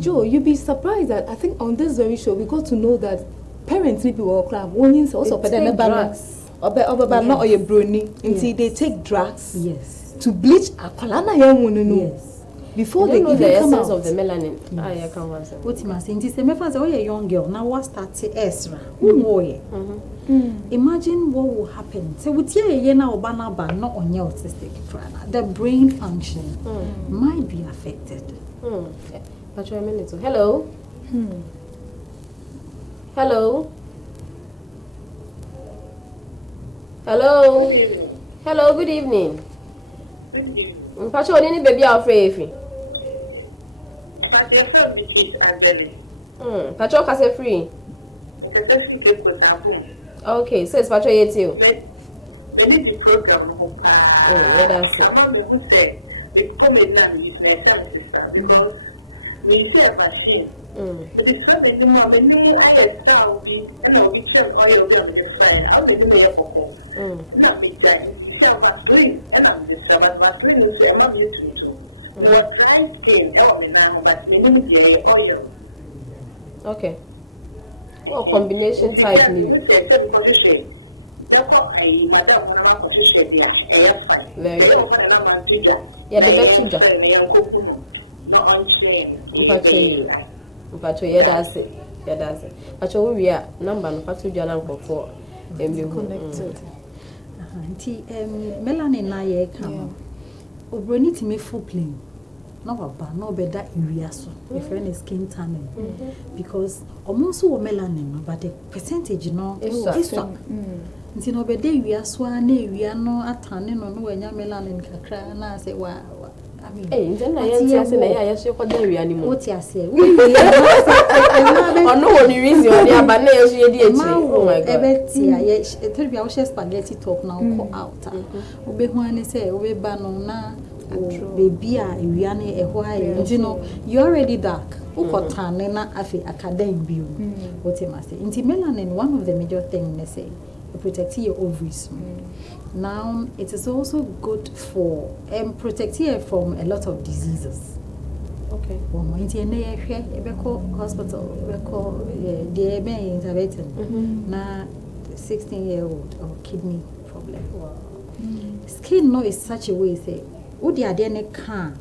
Joe, you'd be surprised that I think on this very show we got to know that parents need people club. One is also take drugs. Not your brony. Until they take drugs. Yes. To bleach a kolana young woman. Yes. Before They they know even the come essence out. of the melanin. I can't answer. What you must say, say me first oh, a young girl now what start to Ezra. Who imagine what will happen. So with ye na obana ba not on your autistic the brain function might be affected. But try a minute. Hello. Hello. Hello. Good evening. Hello. Good evening. Good evening. Pacho, any baby out free? But your firm between Adeli. Pacho can say free. Because I feel keep was a boom. Okay, says Pacho yet you. Many the program no pa. Ama me who say we come in now use na some sister because me say a machine. But this one many more I style be and I be cham oil be am the fry. How many me yakoko. Na me ja into share Vaseline and I'm this but Vaseline is a mam yetuntu. More dry skin e me na but me nim the oil. Okay. Combination If you can who say some koshe. Nako ai madam wana ma koshe dia e fine. Dey on fa na man tuja. Na yem friend na yan kohunu. No on chain e be ai. Pacho that's it. Yeah, that's it. Pacho we are number no Pacho jana for Connected. Melanin na ye come. Obroni ti me full plain. No baba no better area so. My friend is skin tanning because almost all melanin but the percentage no is so. Nti no better area so na area no atane no wanya melanin kakra na say wa I mean, hey, then I say na ya so ko dey area ni mo. What you say? Oh no only reason on ya ba na ya so ye di echi. Oh my god. Ebeti ya tell me I share spaghetti top now go out. Obe hu ani say obe ba no na baby a area na ehwa ya. You know, you already dark. Ukotane na afi academic bio. What you must say. Inti melanin one of the major thing they say protecting your ovaries. Now it is also good for protecting you from a lot of diseases. Okay. When you go hospital, they may intervene. Now 16-year-old or kidney problem. Wow. Skin no is such a way say, "Odi ade ne can,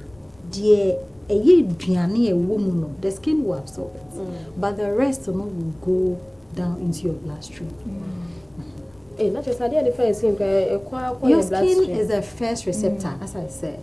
dear a ye duane a woman no, the skin will absorb it, but the rest no will go down into your bloodstream." Eh, not just idea the first thing. Your skin is the first receptor, as I said.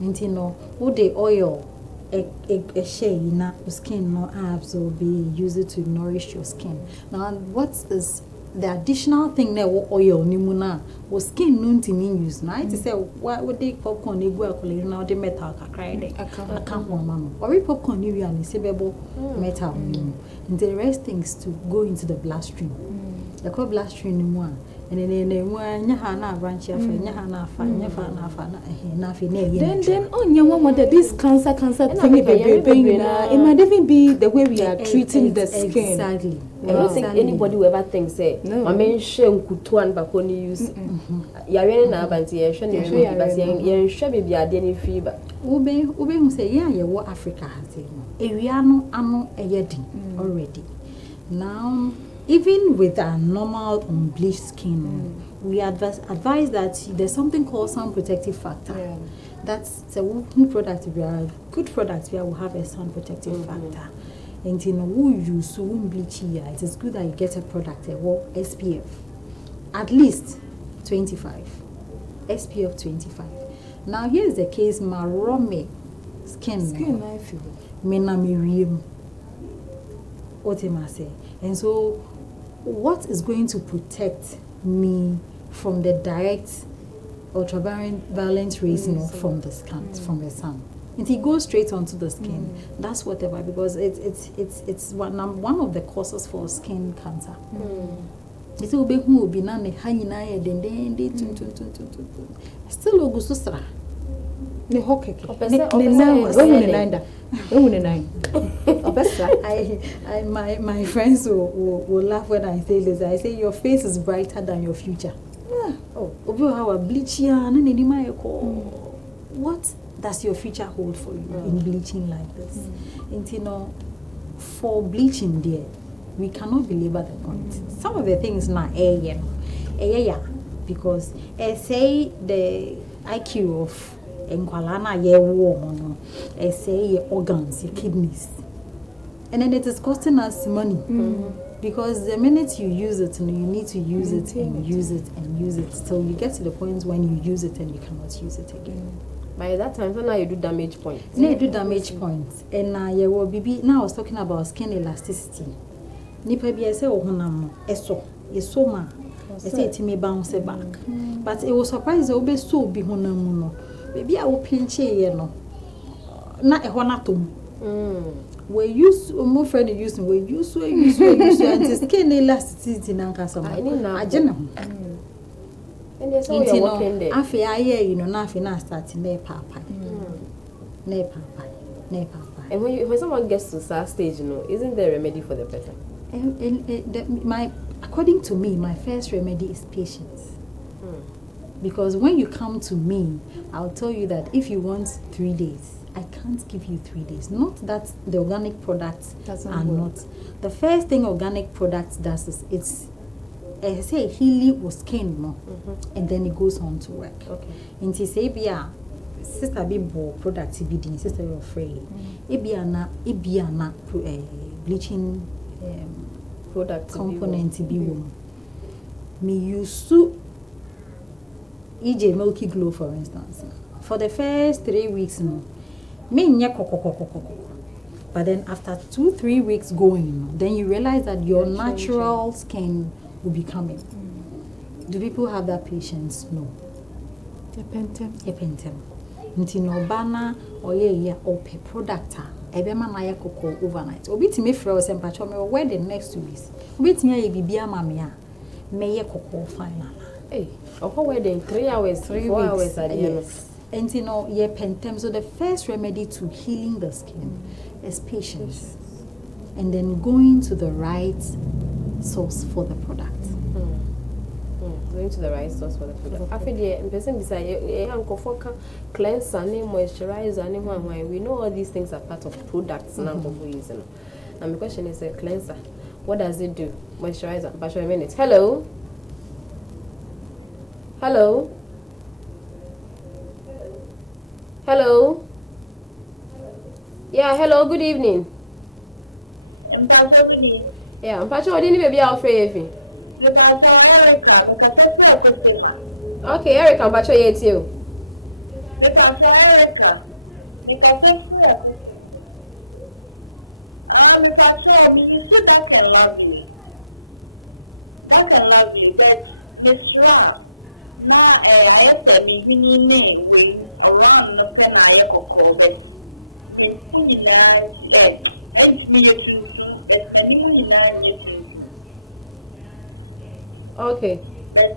You know, what the oil a share na skin no absorb, use it to nourish your skin. Now, what is the additional thing that oil ni muna was skin no mean use na it say what would they popcorn they go akole na the metal kakra dey aka ho ma or popcorn ni we an say bebo metal and the rest things to go into the bloodstream the bloodstream ni mu and then nya na branch afa nya na afa nya fa na afa na fi na then on one wonder this cancer thing baby na it might even be the way we are treating the skin. Exactly. I don't think anybody will ever think say I mean shame kutuan bakoni use yare na abanti ye hwe ne hwe but ye hwe bibia ade ne fever ube hu say yeah ye wo Africa has no ewia no ano eyedin already. Now even with our normal unbleached skin, we advise that there's something called sun protective factor. Yeah. That's a product. We are good products. We will have a sun protective factor. And you know, who use bleach here, it is good that you get a product SPF at least 25. SPF 25. Now here's the case: marome skin life. Mena miriam. Otemase. And so, what is going to protect me from the direct ultraviolet rays, from the skin, from the sun? And it goes straight onto the skin. That's whatever, because it's one of the causes for skin cancer. It's will be who be none hanging still ogustra. The hockey. My friends will laugh when I say this. I say your face is brighter than your future. What does your future hold for you in bleaching like this? And you know, for bleaching there, we cannot belabor the point. Some of the things now, because say the IQ of Enqualana ye warm, say your organs, your kidneys. And then it is costing us money. Because the minute you use it, you need to use it and use it and use it till you get to the point when you use it and you cannot use it again. By that time, so now you do damage points. Now you do damage points. And now you will be. Now I was talking about skin elasticity. Nipa bi ese ohunam eso ma. Ese it may bounce back. But it was surprised the obe so bi hunam no. Baby I will pinch ye no. Na ehona natum. We use more friend using we use and skin elasticity na nka so. Agena ho. And there's all your working there. Afi aye na afi na start na papa. And when someone gets to that stage, isn't there a remedy for the person? According to me, my first remedy is patience. Because when you come to me, I'll tell you that if you want 3 days, I can't give you 3 days. Not that the organic products are not. The first thing organic products does is it's say healing with skin, and then it goes on to work. Okay. And to say, sister be product be sister you're afraid. Ibiana bleaching product component be me use to EJ Milky Glow, for instance. For the first 3 weeks, me but then after 2-3 weeks going, then you realize that your natural skin will be coming. Do people have that patience? No. Epentem. Nti no bana oye ope producta ebe ma na ye koko overnight. Obi ti me frɛ o se mpacho me where the next 2 weeks. Obi ti ya bibia ma me a me ye koko final. Hey, opo wedding 3 hours, 4 hours at the end. And you know, ye pentem. So the first remedy to healing the skin is patience. And then going to the right source for the product. to the right source for the product. After the person beside Uncle Foka cleanser, name moisturizer, name one. We know all these things are part of products now for using. And the question is a cleanser. What does it do? Moisturizer. But a minute. Hello. Hello. Hello. Yeah. Hello. Good evening. Mpacho gudi. Yeah. Mpacho, didn't baby afraid. Mpacho Erica, me kasa frɛ kwesema. Okay, Erica, Mpacho yet you. Mpacho Erica, me kasa frɛ kwesema. Mpacho, me you see dark and lovely. Dark and lovely, but Miss Ra, na I say me hwini ne we around no pe na ye kokɔ, but me nyina enti me ye tuntum, but me mu nyina nye tuntum. Okay. But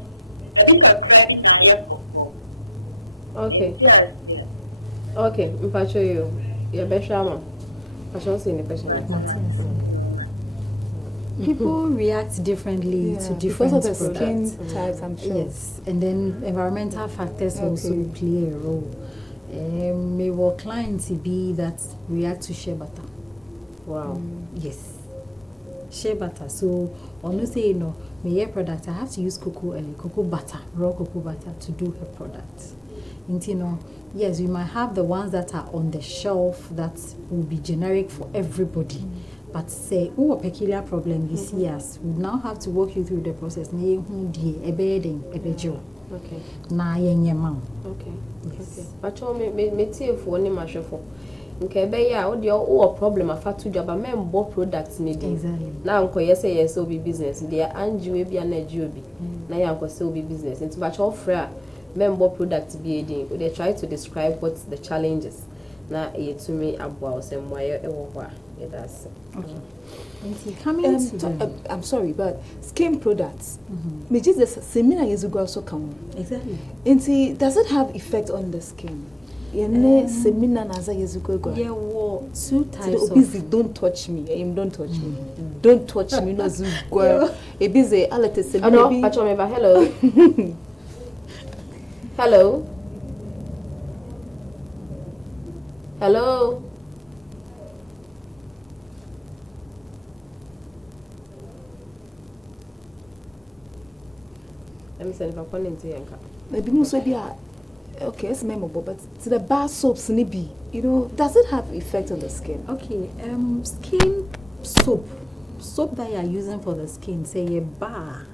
a bit of crabbing na ye kokɔ. Okay. Yes. Okay, Mpacho you. Your best shaman. I shall see the best People react differently to different because of the products. skin types, I'm sure. Yes, and then environmental factors also play a role. May our clients be that react to shea butter. Wow. Yes, shea butter. So, on you say my product, I have to use cocoa butter, raw cocoa butter to do her product. Yes, we might have the ones that are on the shelf that will be generic for everybody. But say, a peculiar problem you see us, we now have to walk you through the process. Okay. Na yenyema. Okay. Yes. Mpacho me tie for ni mahwefo. Nke be ya o de o problem afa to job but membo products ni dey. Exactly. Na nko yes obi business dey anjiwe bia na ji obi. Na ya nko say obi business. Nti mpacho ofra member product be edin they try to describe what's the challenges na to me about some why it does. Okay. Coming to I'm sorry, but skin products. Me just the seminar years ago also come. Exactly. And does it have effect on the skin? Seminar as years ago. Yeah, two types busy, don't touch me. Don't touch me. Don't touch me. No go. A busy alert seminar. Hello. Hello. Hello. Let me send if I'm calling to Yanka. Maybe also be okay, it's memorable, but to the bar soaps maybe, does it have effect on the skin? Okay, skin soap that you are using for the skin, say a bar.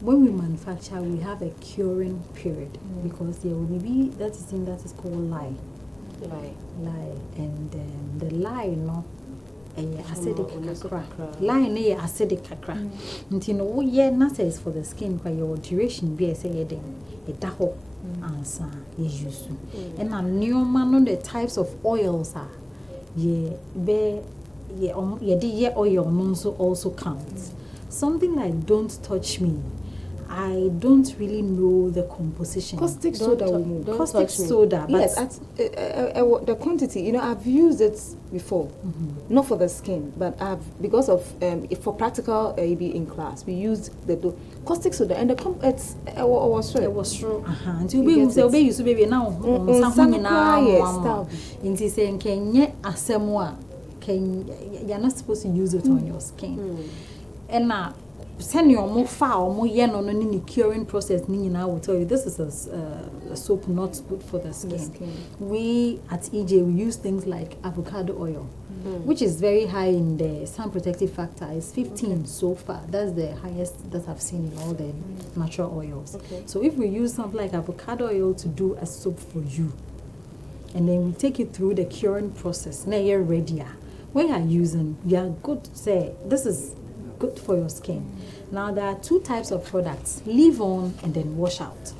When we manufacture, we have a curing period because there will be that thing that is called lye, and the lye, acidic kakra. Lye ne acidic kakra. Ntino ye nasa is for the skin kwa your duration be say a daho answer is used. And a new man on the types of oils are ye oil also counts. Something like don't touch me. I don't really know the composition. Caustic soda will move. Caustic soda, but yes, the quantity. I've used it before, not for the skin, but because of for practical maybe in class we used the caustic soda and it was true. It was true. Until we use baby now. Into saying can you're not supposed to use it on your skin, and now. Send your more foul, more yen on any curing process. I will tell you this is a soap not good for the skin. We at EJ we use things like avocado oil, which is very high in the sun protective factor. It's 15 so far. That's the highest that I've seen in all the natural oils. So if we use something like avocado oil to do a soap for you, and then we take it through the curing process, now you're ready. When you're using, you are good to say this is good for your skin. Now there are two types of products: leave on and then wash out.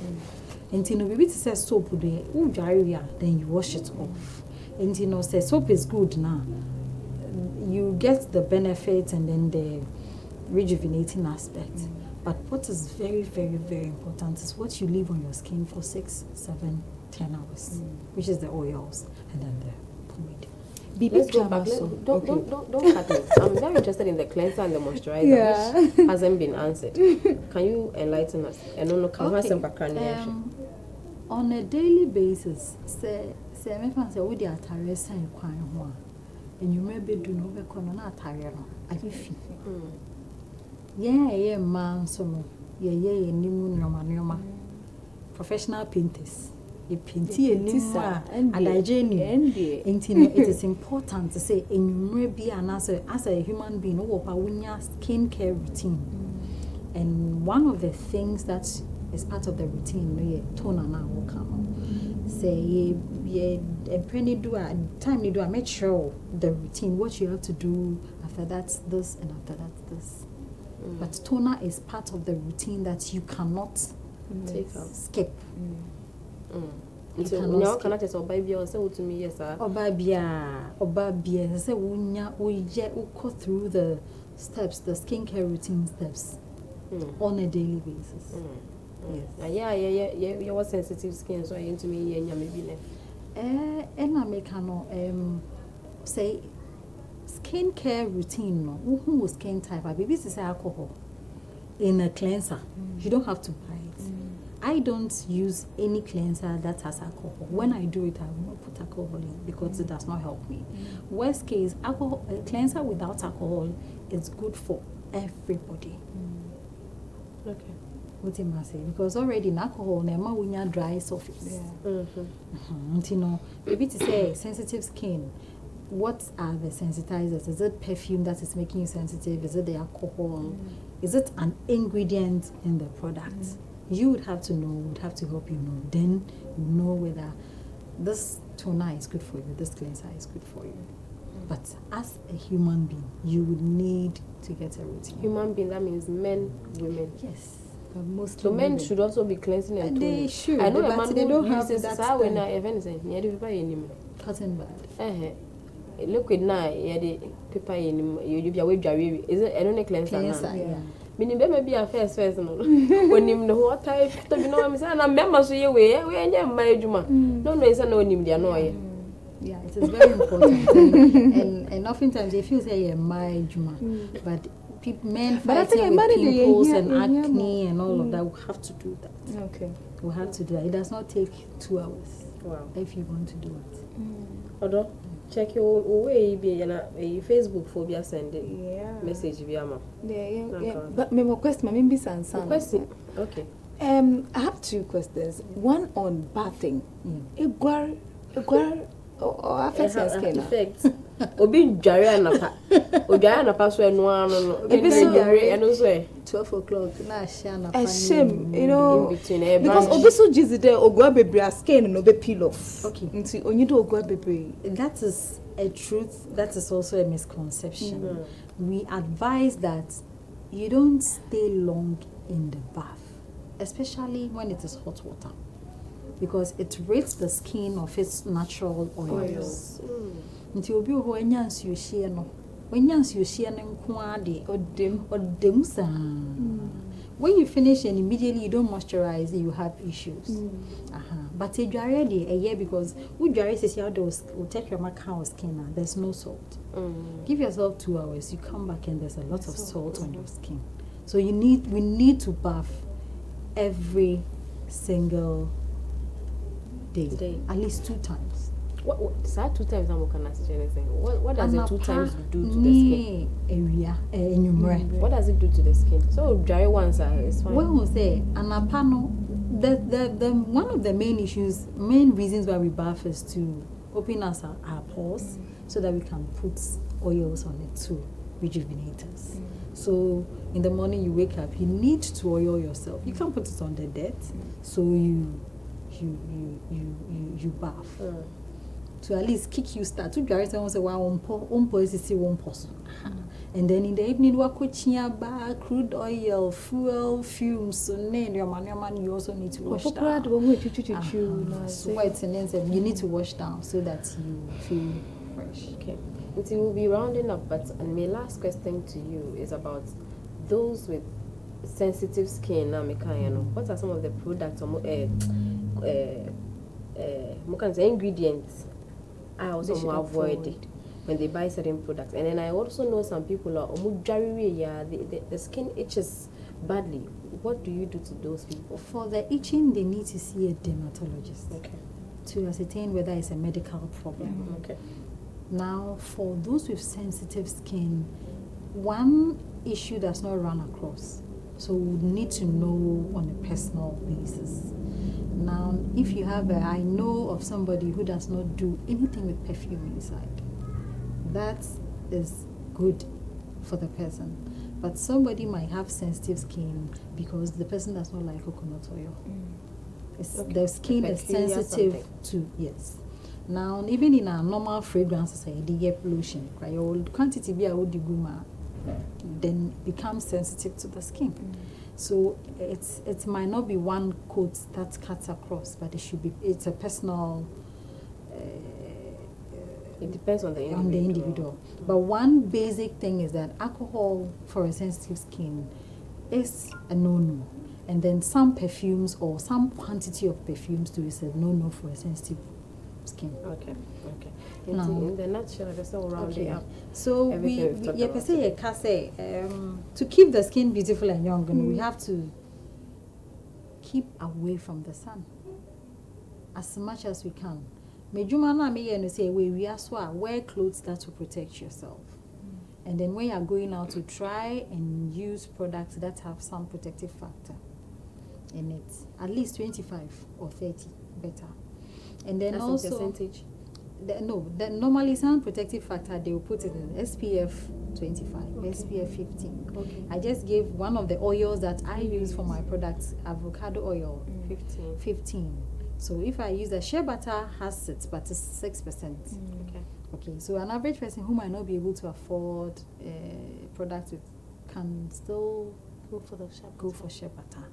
And we say soap then you wash it off. And say soap is good now. You get the benefits and then the rejuvenating aspect. But what is very, very, very important is what you leave on your skin for 6, 7, 10 hours, which is the oils and then the pomade. Let's go back. Don't cut me. I'm very interested in the cleanser and the moisturizer, which hasn't been answered. Can you enlighten us? And no, on a daily basis, say me fan say we dey atare san kwan ho a. And you may be do no be kono na atare no. I be fi. Yeah, man so no. Yeah, nimu nyoma. Professional painters. A painty and it is important to say in maybe an answer as a human being or a skin care routine. And one of the things that is part of the routine, toner now will come. Say a penny do a time you do I make sure the routine, what you have to do after that this and after that this. But toner is part of the routine that you cannot skip. So now can I just baby or say to me yes sir Obabia say unya go through the steps, the skincare routine steps on a daily basis. You was sensitive skin so into me maybe and I make say skincare routine no who skin type baby say alcohol in a cleanser. You don't have to buy it. I don't use any cleanser that has alcohol. When I do it, I will not put alcohol in because it does not help me. Worst case, alcohol cleanser without alcohol is good for everybody. Okay. What am I saying? Because already in alcohol, we have dry surface. You know, maybe to say sensitive skin. What are the sensitizers? Is it perfume that is making you sensitive? Is it the alcohol? Is it an ingredient in the product? You would have to know, would have to help you know. Then you know whether this toner is good for you, this cleanser is good for you. But as a human being, you would need to get a routine. Human being, that means men, women. Yes. But most so men should also be cleansing and toning. They should. I know a man they don't who have uses that when I even say, cotton bud. Liquid now, the paper you be away dry. Is it? I don't know cleanser. Yeah. Meaning, there may be a first no. When him the what type to be no, I'm saying, I'm members of your way, we ain't my juma. No, it's a no name, the annoy. Yeah, it is very important. and oftentimes they feel say, my juma. But men fighting with pimples and acne and all of that, we have to do that. Okay. We have to do that. It does not take 2 hours. Wow. If you want to do it. Although, check your way, be a Facebook phobia send message via ma. Yeah. But my question, maybe answer. Question. Okay. I have 2 questions. One on bathing. Igwar affects your skin. Effects. Obi jare anapa. Ojare anapa so enu no. Ebi so jare enu so 12 o'clock na share a shame, you know, in between because obi so jizi there ogwa bebre skin no be peel off. Okay. Nti onyi do ogwa bebre. That is a truth. That is also a misconception. We advise that you don't stay long in the bath, especially when it is hot water, because it rids the skin of its natural oils. Until you go and you share no. When you share when you finish and immediately you don't moisturize, you have issues. But if you are ready a year, because we dry says will take your macao skin. There's no salt. Give yourself 2 hours. You come back and there's a lot of salt on your skin. So we need to bath every single day. At least 2 times. What 2 times I'm going to ask you anything. What does it 2 times do to the skin? What does it do to the skin? So dry ones is fine. When we say anapano, the one of the main reasons why we bath is to open our pores so that we can put oils on it to rejuvenate us. So in the morning you wake up, you need to oil yourself. You can't put it on the dirt, so you bath. To at least kick you start to dry someone say one person. And then in the evening crude oil, fuel, fumes, so your you also need to wash down. Sweat and then you need to wash down so that you feel fresh. Okay. So we'll be rounding up, but my last question to you is about those with sensitive skin. What are some of the products or ingredients I also avoid when they buy certain products. And then I also know some people are the skin itches badly. What do you do to those people? For the itching, they need to see a dermatologist. Okay. To ascertain whether it's a medical problem. Okay. Now, for those with sensitive skin, one issue does not run across. So we need to know on a personal basis. Now, if you have I know of somebody who does not do anything with perfume inside. That is good for the person. But somebody might have sensitive skin because the person does not like coconut oil. The skin is sensitive to, yes. Now, even in our normal fragrances, the lotion, quantity be a then becomes sensitive to the skin. So it might not be one coat that cuts across, but it's a personal. It depends on the individual. But one basic thing is that alcohol for a sensitive skin is a no-no. And then some perfumes or some quantity of perfumes too is a no-no for a sensitive skin. Okay. In the nutshell, I just all round it up. So to keep the skin beautiful and young, we have to keep away from the sun as much as we can. Wear clothes that will protect yourself. And then when you are going out, to try and use products that have some protective factor in it, at least 25 or 30, better. And then that's also percentage. Normally some protective factor they will put it in SPF 25, SPF 15. Okay. I just gave one of the oils that I use for my products, avocado oil, 15. So if I use shea butter has it, but it's 6%. Okay. So an average person who might not be able to afford products can still go for shea butter.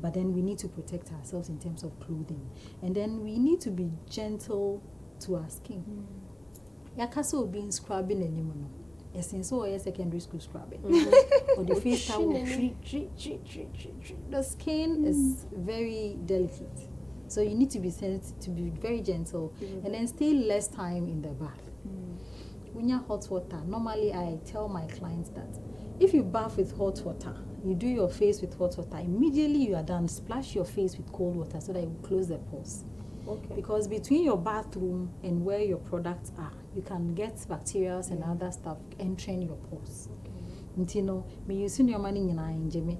But then we need to protect ourselves in terms of clothing. And then we need to be gentle to our skin. Yakaso being scrubbing anymore. Yes, in so secondary school scrubbing. Or the face towel. The skin is very delicate. So you need to be very gentle and then stay less time in the bath. When you're hot water, normally I tell my clients that if you bath with hot water, you do your face with hot water, immediately you are done, splash your face with cold water so that you close the pores. Okay. Because between your bathroom and where your products are, you can get bacteria and other stuff entering your pores. Okay. Me using your money in Jimmy.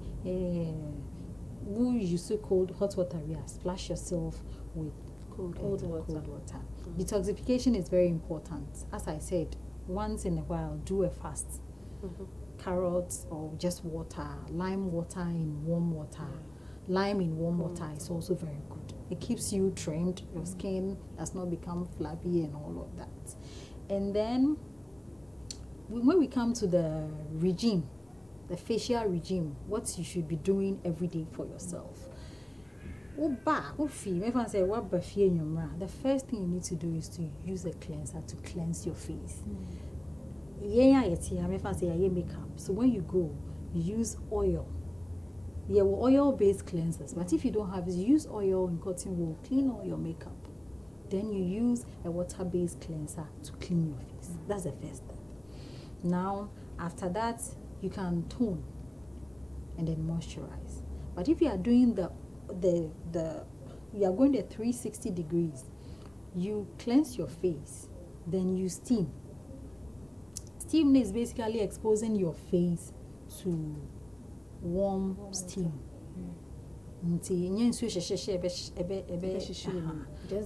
You use hot water, splash yourself with cold water. Detoxification is very important. As I said, once in a while, do a fast. Carrots or just water, lime water in warm water. Lime in warm water is also very good. It keeps you trimmed, your skin does not become flabby and all of that. And then, when we come to the regime, the facial regime, what you should be doing every day for yourself. The first thing you need to do is to use a cleanser to cleanse your face. Makeup. So when you go, you use oil. Oil-based cleansers. But if you don't have it, use oil and cotton wool, clean all your makeup. Then you use a water-based cleanser to clean your face. That's the first step. Now, after that, you can tone and then moisturize. But if you are doing you are going to 360 degrees, you cleanse your face, then you steam. Steam is basically exposing your face to warm steam. Just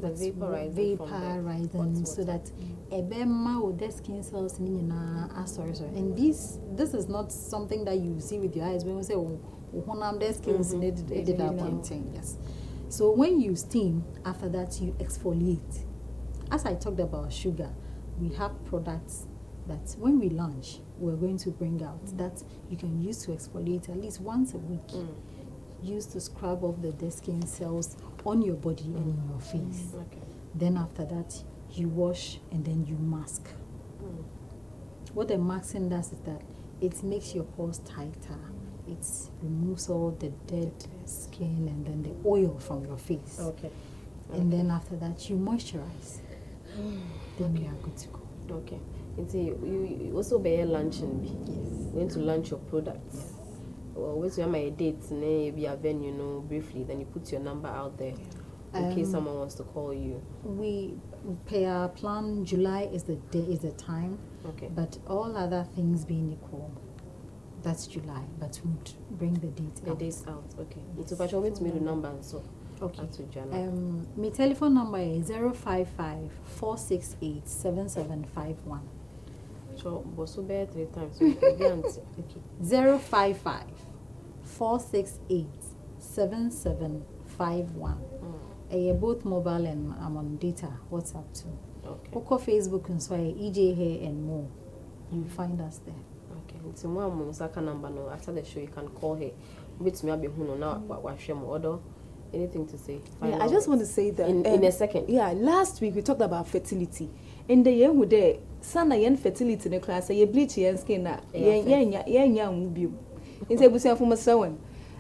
the vaporizing so that the skin cells and this is not something that you see with your eyes when we say yes. So when you steam, after that you exfoliate. As I talked about sugar, we have products that when we launch, we're going to bring out that you can use to exfoliate at least once a week. Use to scrub off the dead skin cells on your body and in your face. Then after that, you wash and then you mask. What the masking does is that it makes your pores tighter. It removes all the dead skin and then the oil from your face. And then after that, you moisturize. Then you are good to go. You also be launching. Yes. Going to launch your products. Well, wait till my date, maybe a venue, briefly. Then you put your number out there in case someone wants to call you. We pay our plan. July is the time. Okay. But all other things being equal, that's July. But we'd bring the date out. The date's out. Okay. Yes. So, but you'll wait me the number and so. Okay. My telephone number is 055-468-7751. So, boss will bear 3 times. Okay. 055-468-7751. Both mobile and I'm on data. WhatsApp too. Okay. Oko Facebook and so EJ Hair and more. You find us there. Okay. So, mom, number no. After the show, you can call her. With me, I'll be now. What order? Anything to say? Yeah, I just want to say that in a second. Yeah, last week we talked about fertility. In the year with the sana yen fertility in the class, you bleach yen skin na yen bio. In say we say for myself.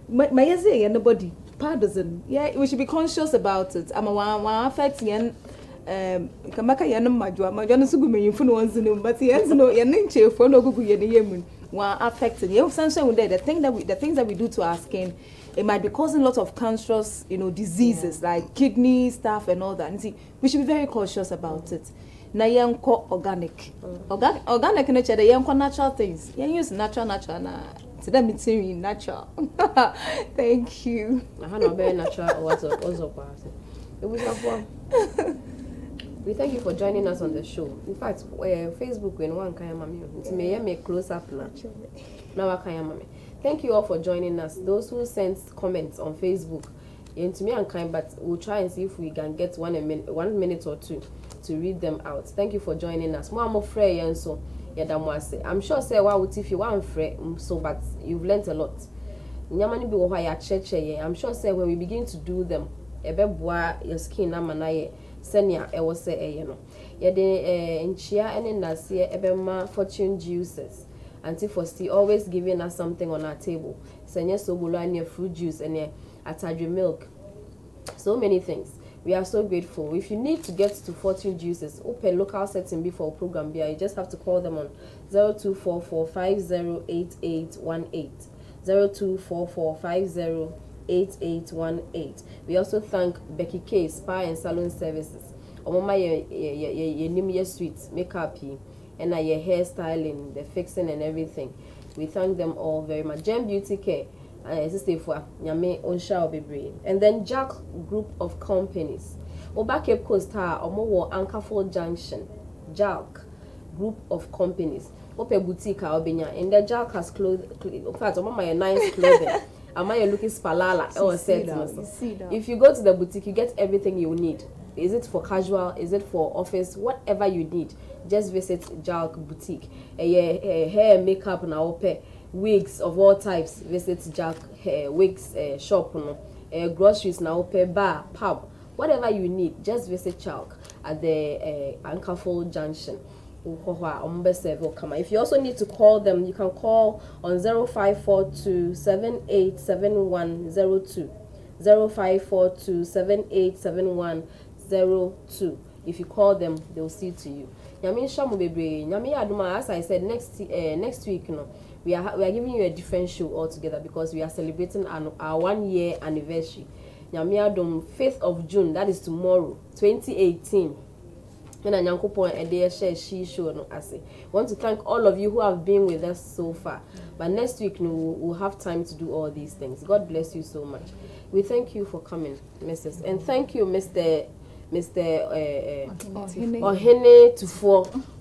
My yes say nobody partisan. Yeah, we should be conscious about it. I'm a one affect yen kamaka yen majwa no sugu me yimfu no onzi no but yen no yen nche fo no gugu yen yemun one affecting. You sanction with the things that we do to our skin. It might be causing lots of cancerous, diseases like kidney stuff and all that. And see, we should be very cautious about it. Na yenko organic. Organic nature, the yenko natural things. You use natural na. So that means natural. Thank you. I have no very natural or also we thank you for joining us on the show. In fact, Facebook when one kaya mami, it may make close up now. Now kaya mami. Thank you all for joining us. Those who sent comments on Facebook, to me and kind, but we'll try and see if we can get 1 minute or 2 to read them out. Thank you for joining us. I'm afraid, and so I'm sure say if you want afraid, so but you've learned a lot. I'm sure say when we begin to do them, your skin amanaye senya e was say enchia ene nase ebema fortune juices. Auntie Fosti always giving us something on our table. Senya sobolo and fruit juice and atadre milk. So many things. We are so grateful. If you need to get to Fortune Juices, open local setting before program beer, you just have to call them on 0244508818. 0244508818. We also thank Becky K Spa and Salon Services. Omoma ye Nimye Sweets, makeup and your hairstyling, the fixing and everything. We thank them all very much. Gem Beauty Care, and then Jack Group of Companies. Oba Cape Coast Omo Ankerford Junction. Jack Group of Companies. Ope boutique Obinya. And the Jack has clothes. In fact, my nice clothing. Am I looking spalala? If you go to the boutique, you get everything you need. Is it for casual? Is it for office? Whatever you need, just visit Jack Boutique. Hair, makeup, na ope wigs of all types. Visit Jack Wigs shop. Groceries na ope bar, pub. Whatever you need, just visit Jack at the Ankerford Junction. If you also need to call them, you can call on 0542787102. 0542787102. If you call them, they'll see to you. As I said, next week, we are giving you a different show altogether because we are celebrating our 1 year anniversary. 5th of June, that is tomorrow, 2018. I want to thank all of you who have been with us so far. But next week, we'll have time to do all these things. God bless you so much. We thank you for coming, Mrs. And thank you, Mr. Ohene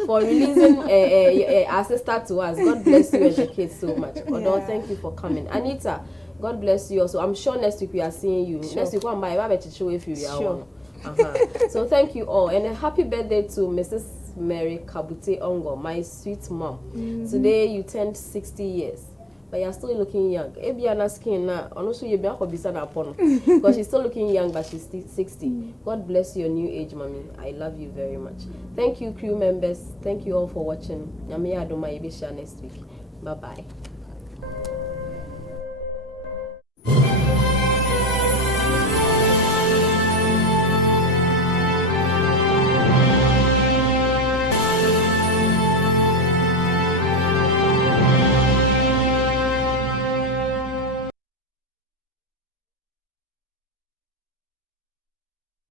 for releasing our sister to us. God bless you and the kids so much. Although, thank you for coming. Anita, God bless you also. I'm sure next week we are seeing you. Sure. Next week, one by to show if you are sure. So thank you all, and a happy birthday to Mrs. Mary Kabute Ongo, my sweet mom. Today you turned 60 years, but you're still looking young. Ebiana skin now, also you be because she's still looking young, but she's still 60. God bless your new age, mommy. I love you very much. Thank you, crew members. Thank you all for watching. Next week. Bye bye.